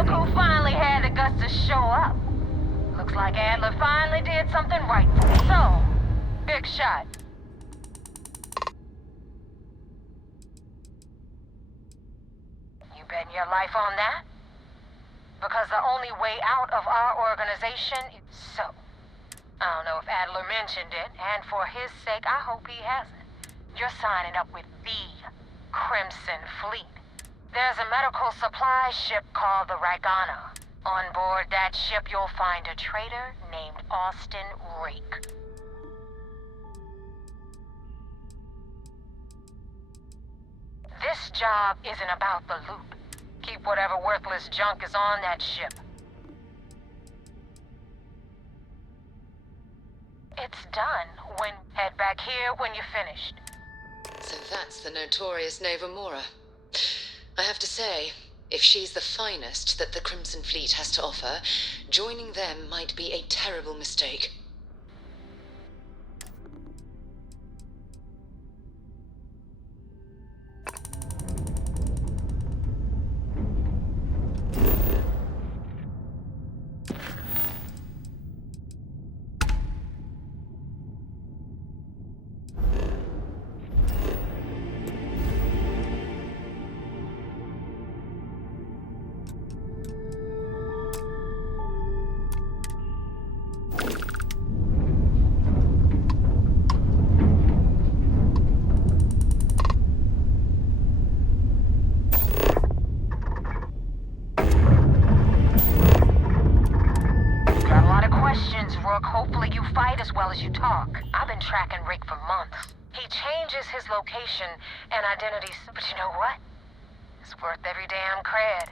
Look who finally had the guts to show up. Looks like Adler finally did something right. So, big shot. You betting your life on that? Because the only way out of our organization is so. I don't know if Adler mentioned it, and for his sake, I hope he hasn't. You're signing up with the Crimson Fleet. There's a medical supply ship called the Ragana. On board that ship, you'll find a traitor named Austin Rake. This job isn't about the loot. Keep whatever worthless junk is on that ship. It's done. Head back here when you're finished. So that's the notorious Nova Mora. I have to say, if she's the finest that the Crimson Fleet has to offer, joining them might be a terrible mistake. Hopefully you fight as well as you talk. I've been tracking Rick for months. He changes his location and identities, but you know what? It's worth every damn cred.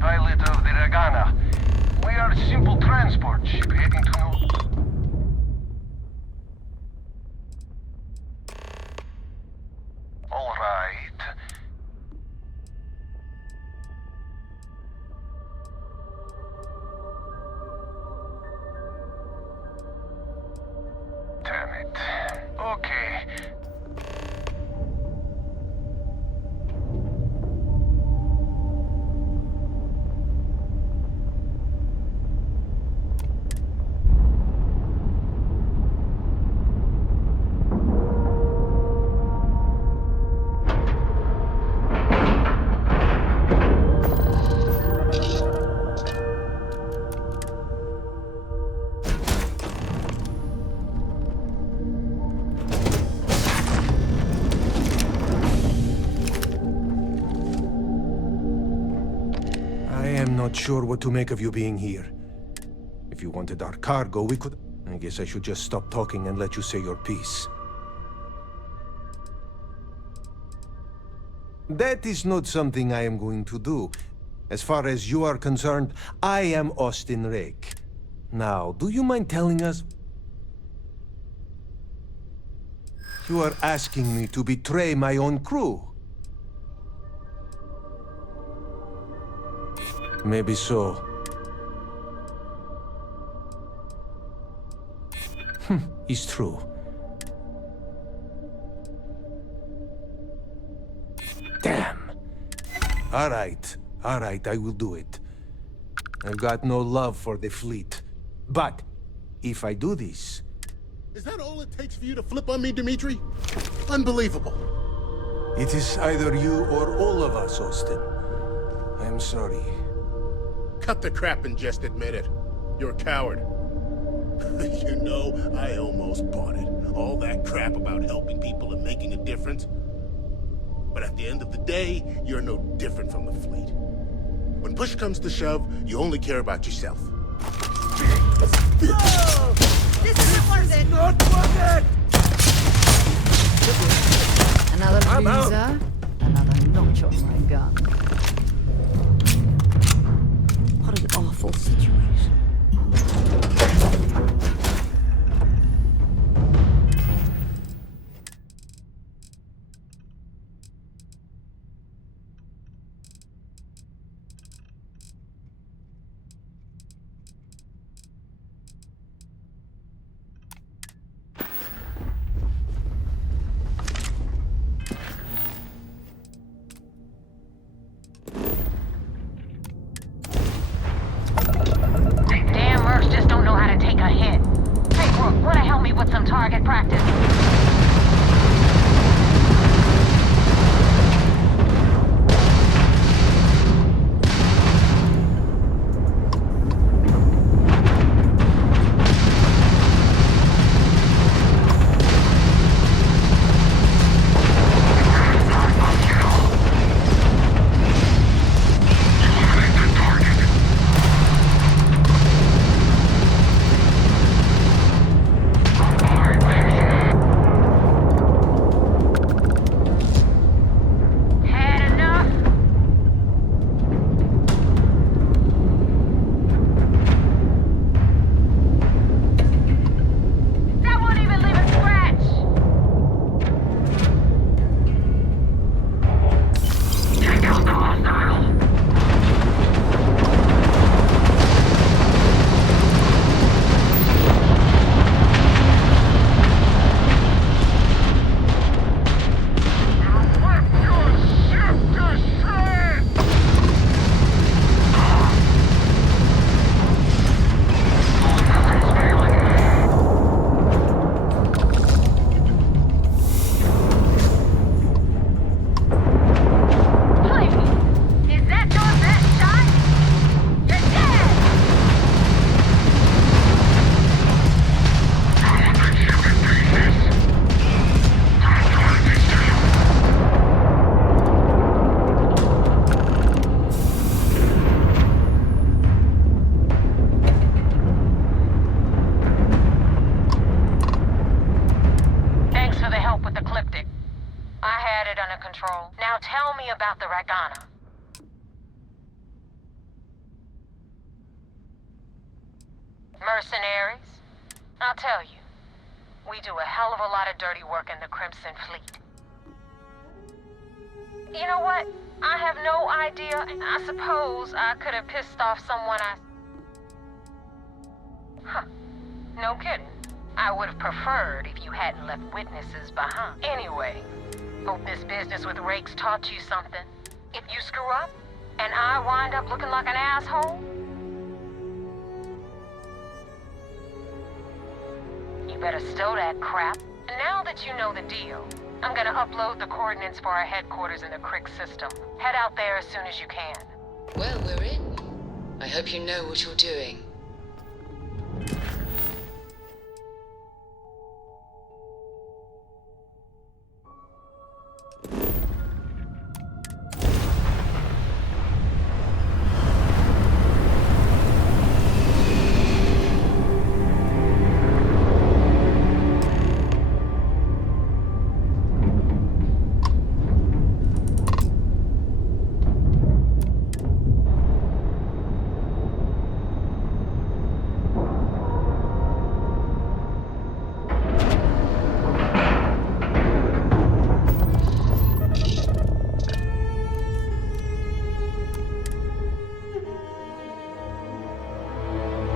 Pilot of the Ragana. We are a simple transport ship heading to... All right. Damn it. Okay. Not sure what to make of you being here. If you wanted our cargo, we could... I guess I should just stop talking and let you say your piece. That is not something I am going to do. As far as you are concerned, I am Austin Rake. Now, do you mind telling us... You are asking me to betray my own crew. Maybe so. It's true. Damn. All right, I will do it. I've got no love for the fleet. But, if I do this... Is that all it takes for you to flip on me, Dimitri? Unbelievable. It is either you or all of us, Austin. I'm sorry. Cut the crap and just admit it. You're a coward. You know, I almost bought it. All that crap about helping people and making a difference. But at the end of the day, you're no different from the fleet. When push comes to shove, you only care about yourself. Oh, this isn't worth it! Not worth it! Another loser, another notch on my gun. awful situation. Damn mercs just don't know how to take a hit. Hey, Brooke, wanna help me with some target practice? Had enough? That won't even leave a scratch! Check out the hostile. Is that your best shot? You're dead! Thanks for the help with the Cliptic. I had it under control. Now tell me about the Ragana. Mercenaries? I'll tell you. We do a hell of a lot of dirty work in the Crimson Fleet. You know what? I have no idea. I suppose I could have pissed off someone I... Huh. No kidding. I would have preferred if you hadn't left witnesses behind. Anyway, hope this business with Rakes taught you something. If you screw up, and I wind up looking like an asshole, you better stow that crap. And now that you know the deal, I'm gonna upload the coordinates for our headquarters in the Crick system. Head out there as soon as you can. Well, we're in. I hope you know what you're doing.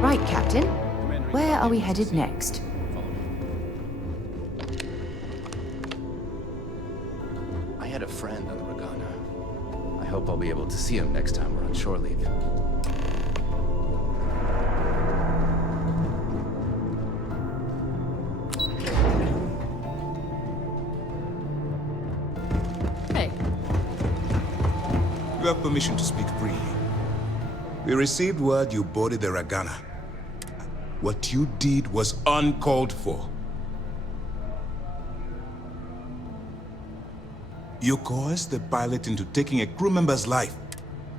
Right, Captain. Where are we headed next? I had a friend on the Ragana. I hope I'll be able to see him next time we're on shore leave. Hey. You have permission to speak freely. We received word you boarded the Ragana. What you did was uncalled for. You coerced the pilot into taking a crew member's life.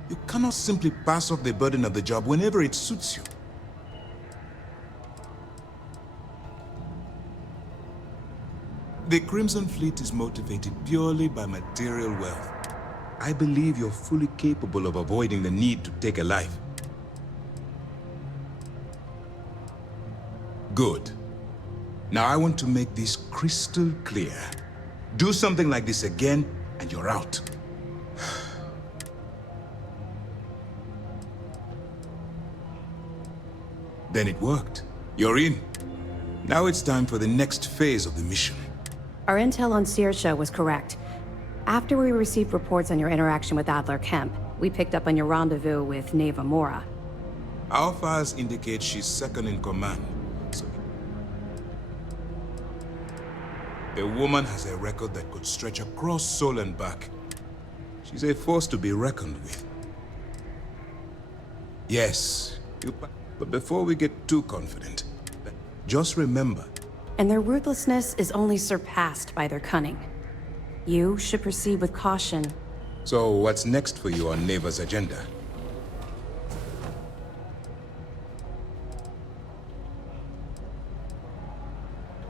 You cannot simply pass off the burden of the job whenever it suits you. The Crimson Fleet is motivated purely by material wealth. I believe you're fully capable of avoiding the need to take a life. Good. Now I want to make this crystal clear. Do something like this again, and you're out. Then it worked. You're in. Now it's time for the next phase of the mission. Our intel on Saoirse was correct. After we received reports on your interaction with Adler Kemp, we picked up on your rendezvous with Neva Mora. Our files indicate she's second in command. So the woman has a record that could stretch across Sol and back. She's a force to be reckoned with. Yes, but before we get too confident, just remember. And their ruthlessness is only surpassed by their cunning. You should proceed with caution. So what's next for you on Neva's agenda?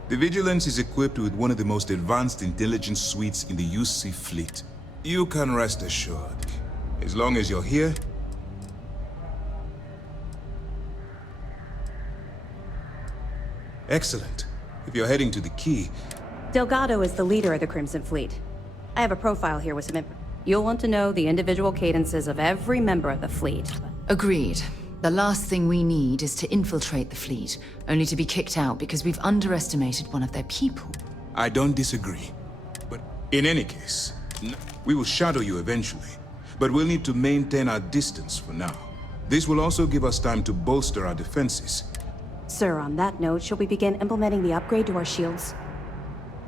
The Vigilance is equipped with one of the most advanced intelligence suites in the UC fleet. You can rest assured. As long as you're here... Excellent. If you're heading to the Key... Delgado is the leader of the Crimson Fleet. I have a profile here with some info. You'll want to know the individual cadences of every member of the fleet. Agreed. The last thing we need is to infiltrate the fleet, only to be kicked out because we've underestimated one of their people. I don't disagree. But in any case, we will shadow you eventually. But we'll need to maintain our distance for now. This will also give us time to bolster our defenses. Sir, on that note, shall we begin implementing the upgrade to our shields?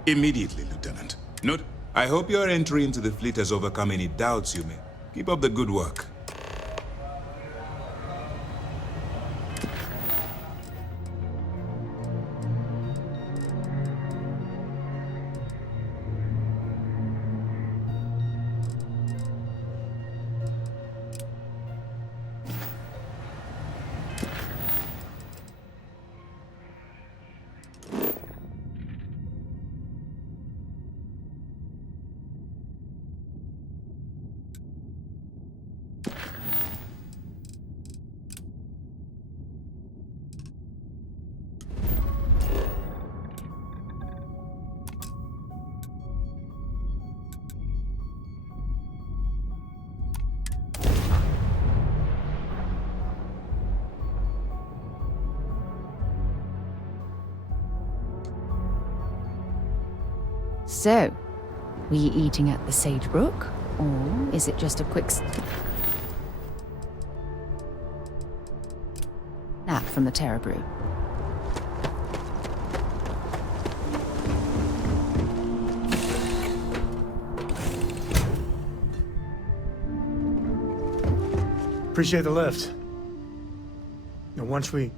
Immediately, Lieutenant. Note, I hope your entry into the fleet has overcome any doubts you may. Keep up the good work. So, we eating at the Sage Brook, or is it just a quick nap from the Terra Brew? Appreciate the lift. Now, once we...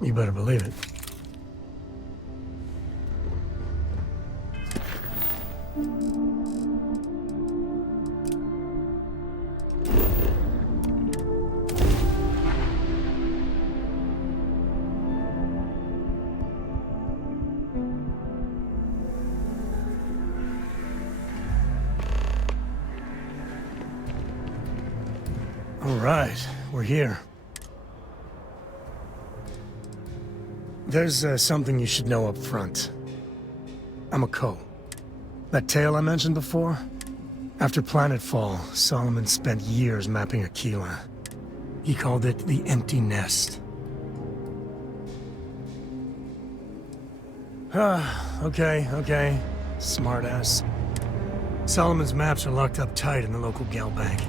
You better believe it. All right, we're here. There's something you should know up front. I'm a Co. That tale I mentioned before? After Planetfall, Solomon spent years mapping Aquila. He called it the Empty Nest. Okay. Smartass. Solomon's maps are locked up tight in the local gal bank.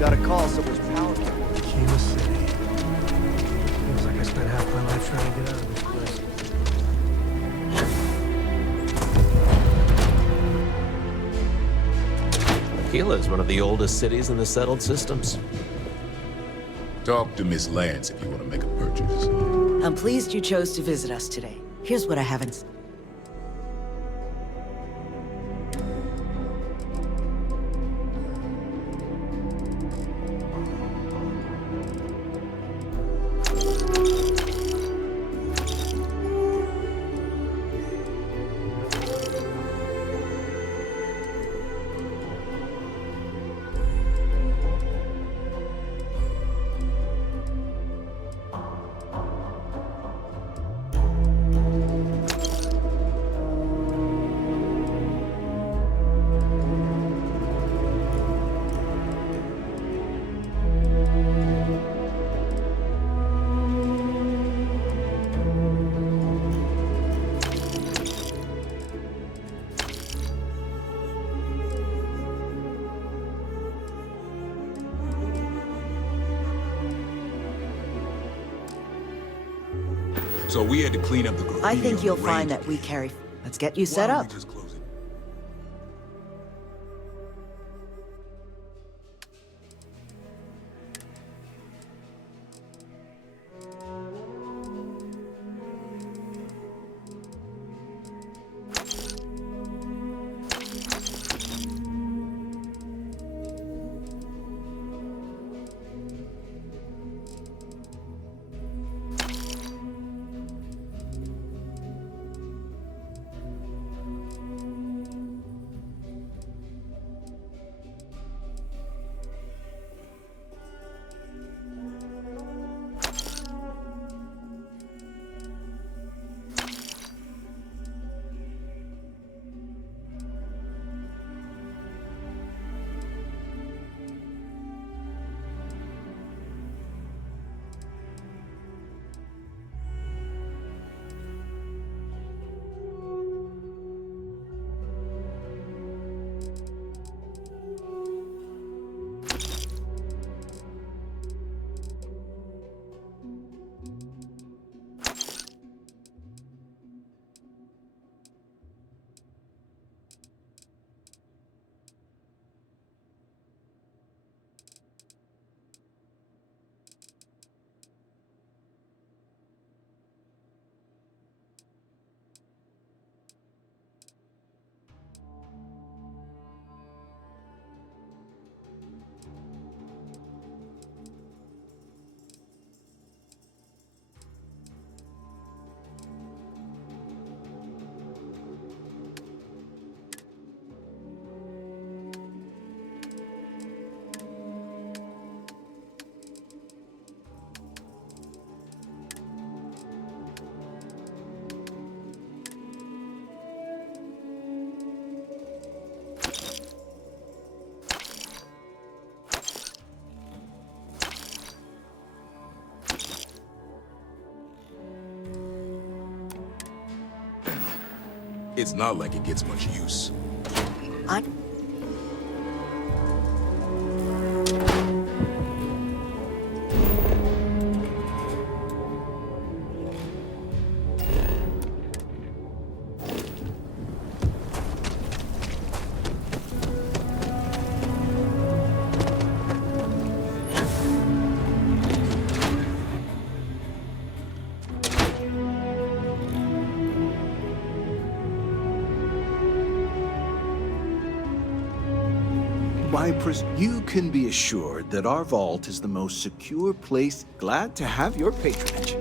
Got a call, someone's power. Aquila City. Feels like I spent half my life trying to get out of this place. Aquila is one of the oldest cities in the settled systems. Talk to Miss Lance if you want to make a purchase. I'm pleased you chose to visit us today. Here's what I haven't... So we had to clean up the graffiti. I think on you'll the find range that we again. carry... Let's get you set Why don't up. we just close it? It's not like it gets much use. You can be assured that our vault is the most secure place. Glad to have your patronage.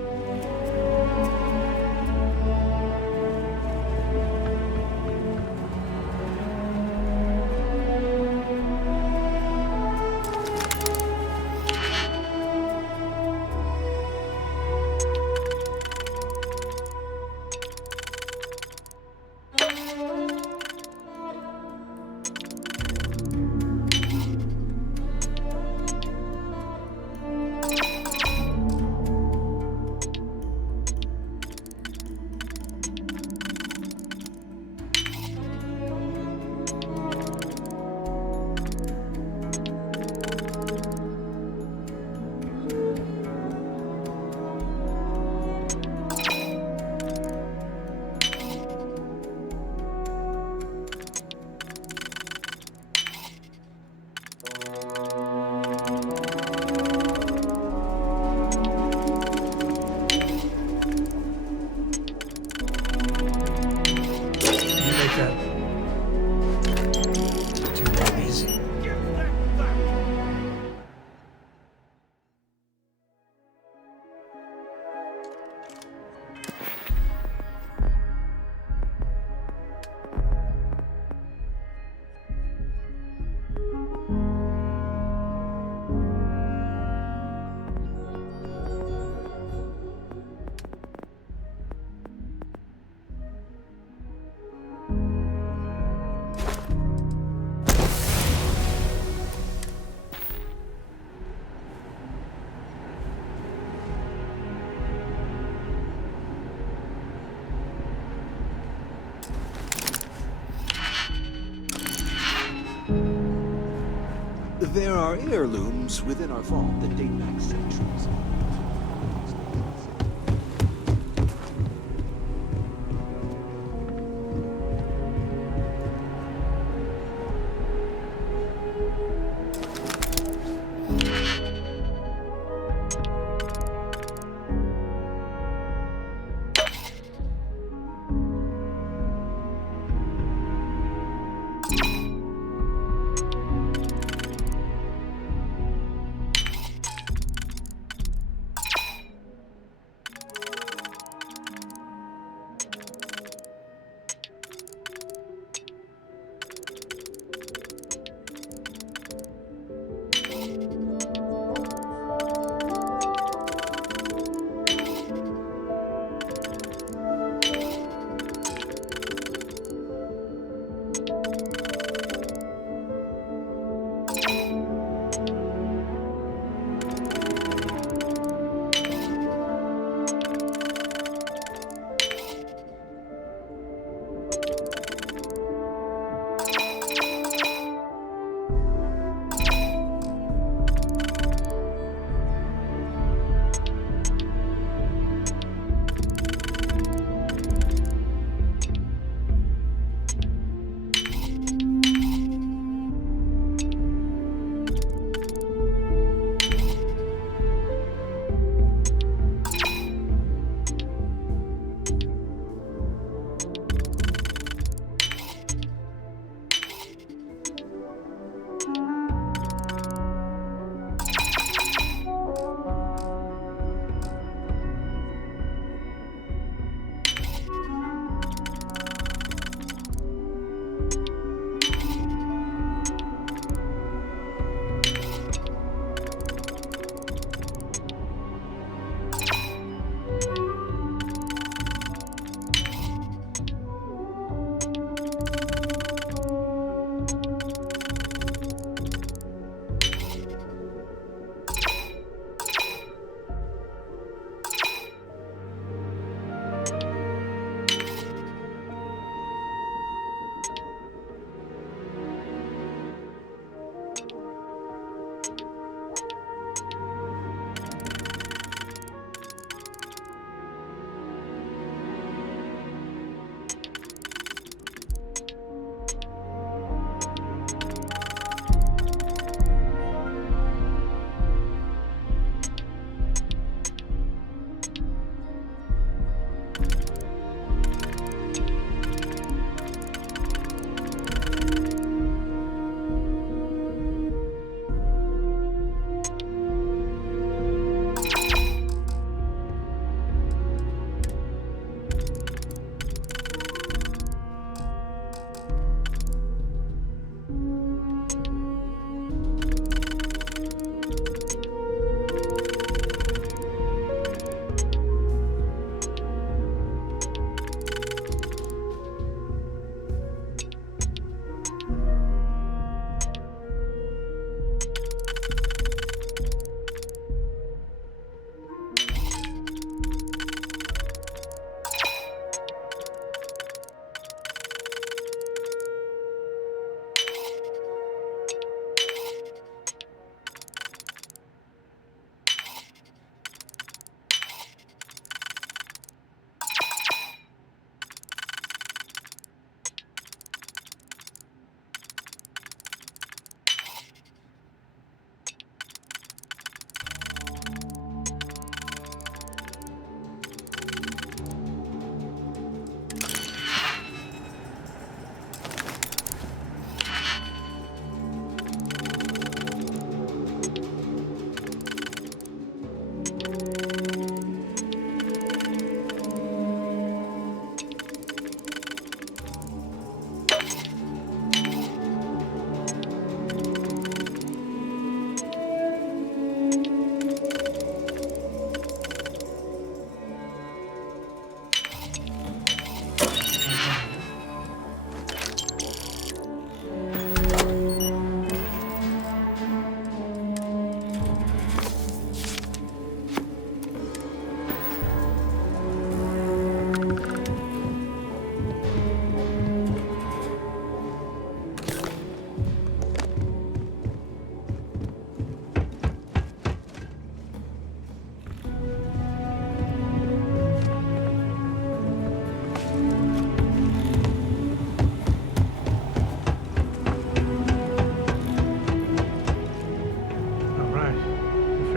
There are heirlooms within our vault that date back centuries.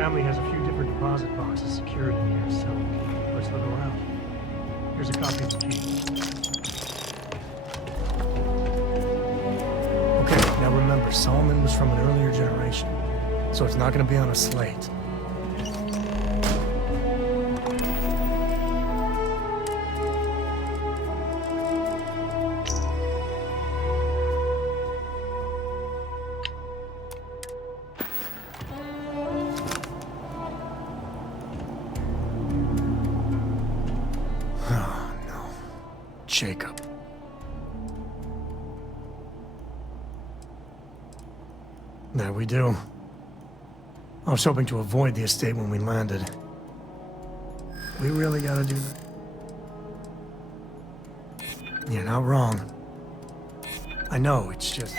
family has a few different deposit boxes secured in here, so let's look around. Here's a copy of the key. Okay, now remember, Solomon was from an earlier generation, so it's not going to be on a slate. Jacob. There we do. I was hoping to avoid the estate when we landed. We really gotta do that. You're not wrong. I know, it's just...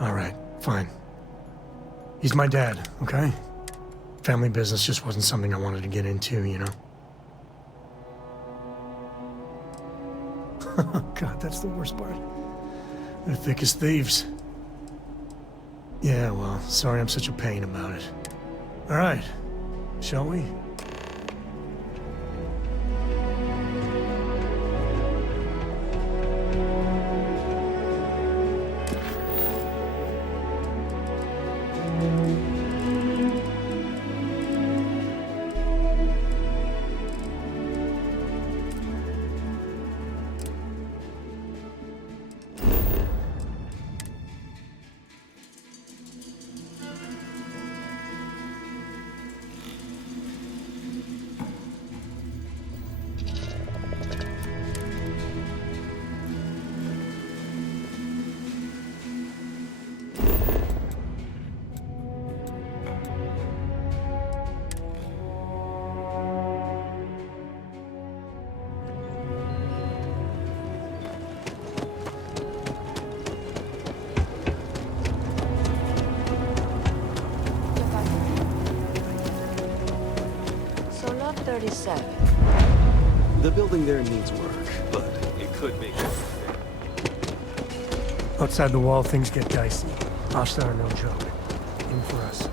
Alright, fine. He's my dad, okay? Family business just wasn't something I wanted to get into, you know? God, that's the worst part. They're thick as thieves. Yeah, well, sorry I'm such a pain about it. All right, shall we? 37. The building there needs work, but it could be. Outside the wall, things get dicey. Hostile are no joke. Aim for us.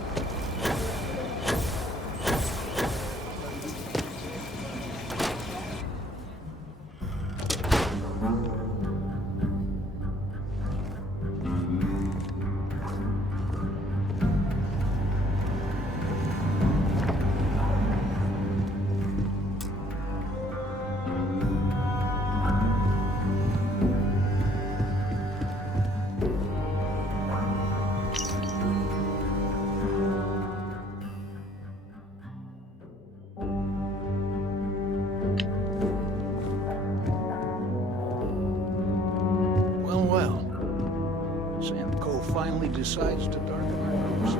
Finally decides to darken our roads.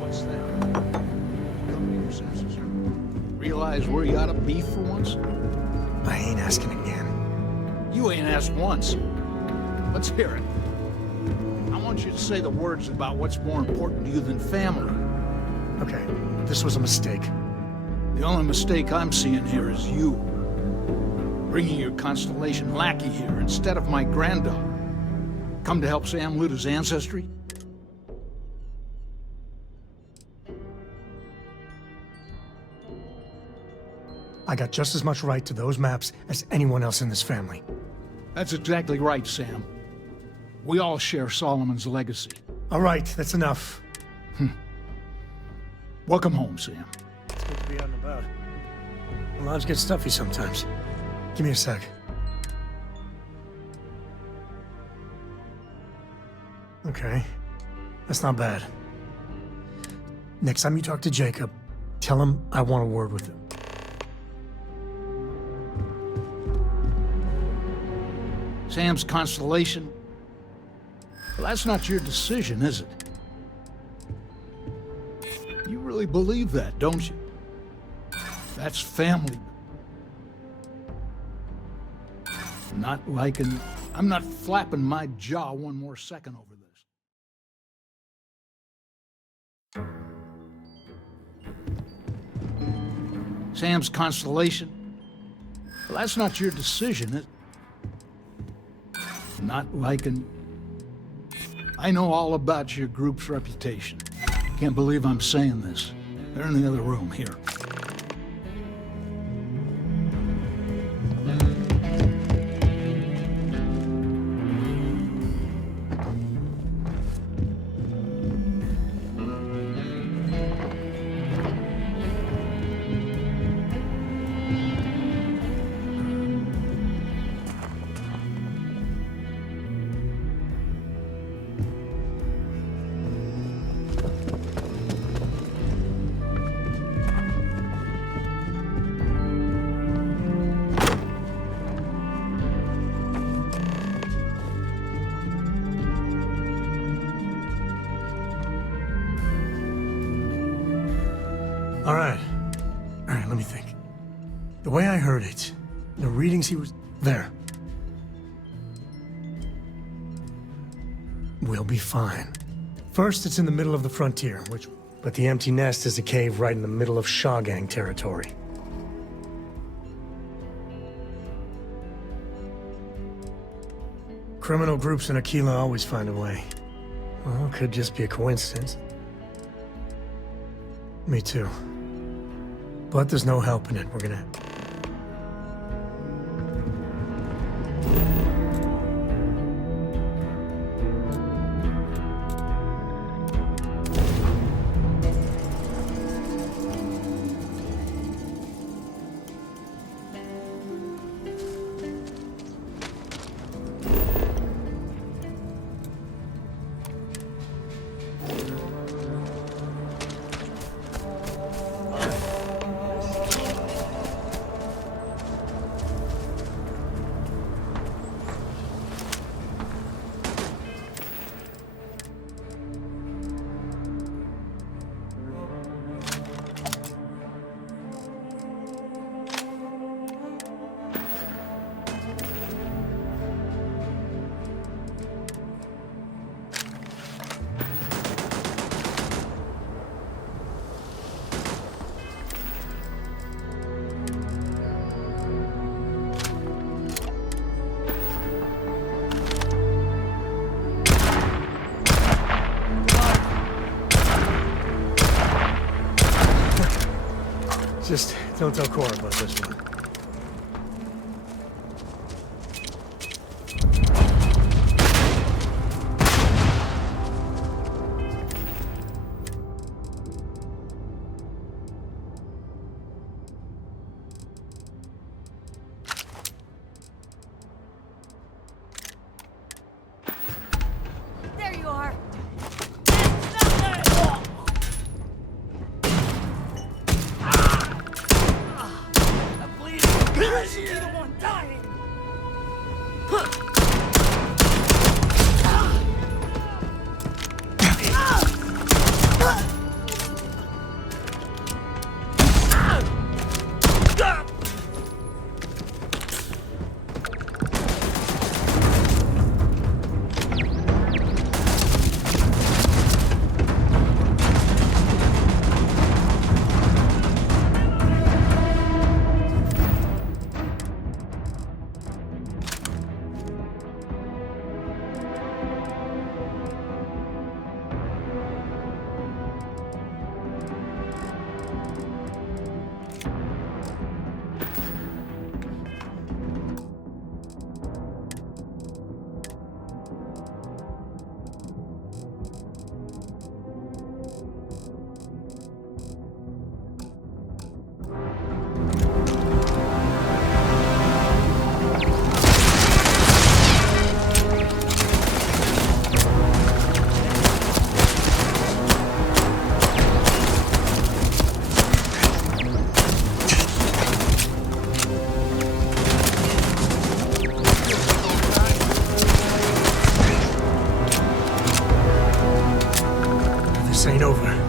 What's that? Come to your senses. Realize where you ought to be for once? I ain't asking again. You ain't asked once. Let's hear it. I want you to say the words about what's more important to you than family. Okay, this was a mistake. The only mistake I'm seeing here is you. Bringing your Constellation lackey here instead of my granddaughter. Come to help Sam loot his ancestry? I got just as much right to those maps as anyone else in this family. That's exactly right, Sam. We all share Solomon's legacy. All right, that's enough. Welcome home, Sam. It's good to be out and about. The lives get stuffy sometimes. Give me a sec. Okay. That's not bad. Next time you talk to Jacob, tell him I want a word with him. Sam's Constellation? Well, that's not your decision, is it? You really believe that, don't you? That's family. I'm not flapping my jaw one more second over this. Sam's Constellation? Well, that's not your decision, is it? I know all about your group's reputation. Can't believe I'm saying this. They're in the other room, here. All right, let me think. The way I heard it, the readings he was... There. We'll be fine. First, it's in the middle of the frontier, but the empty nest is a cave right in the middle of Shawgang territory. Criminal groups in Aquila always find a way. Well, it could just be a coincidence. Me too. But there's no helping it. We're gonna... Just don't tell Cora about this one. There you are. I'm bleeding. I should be the one dying. This ain't over.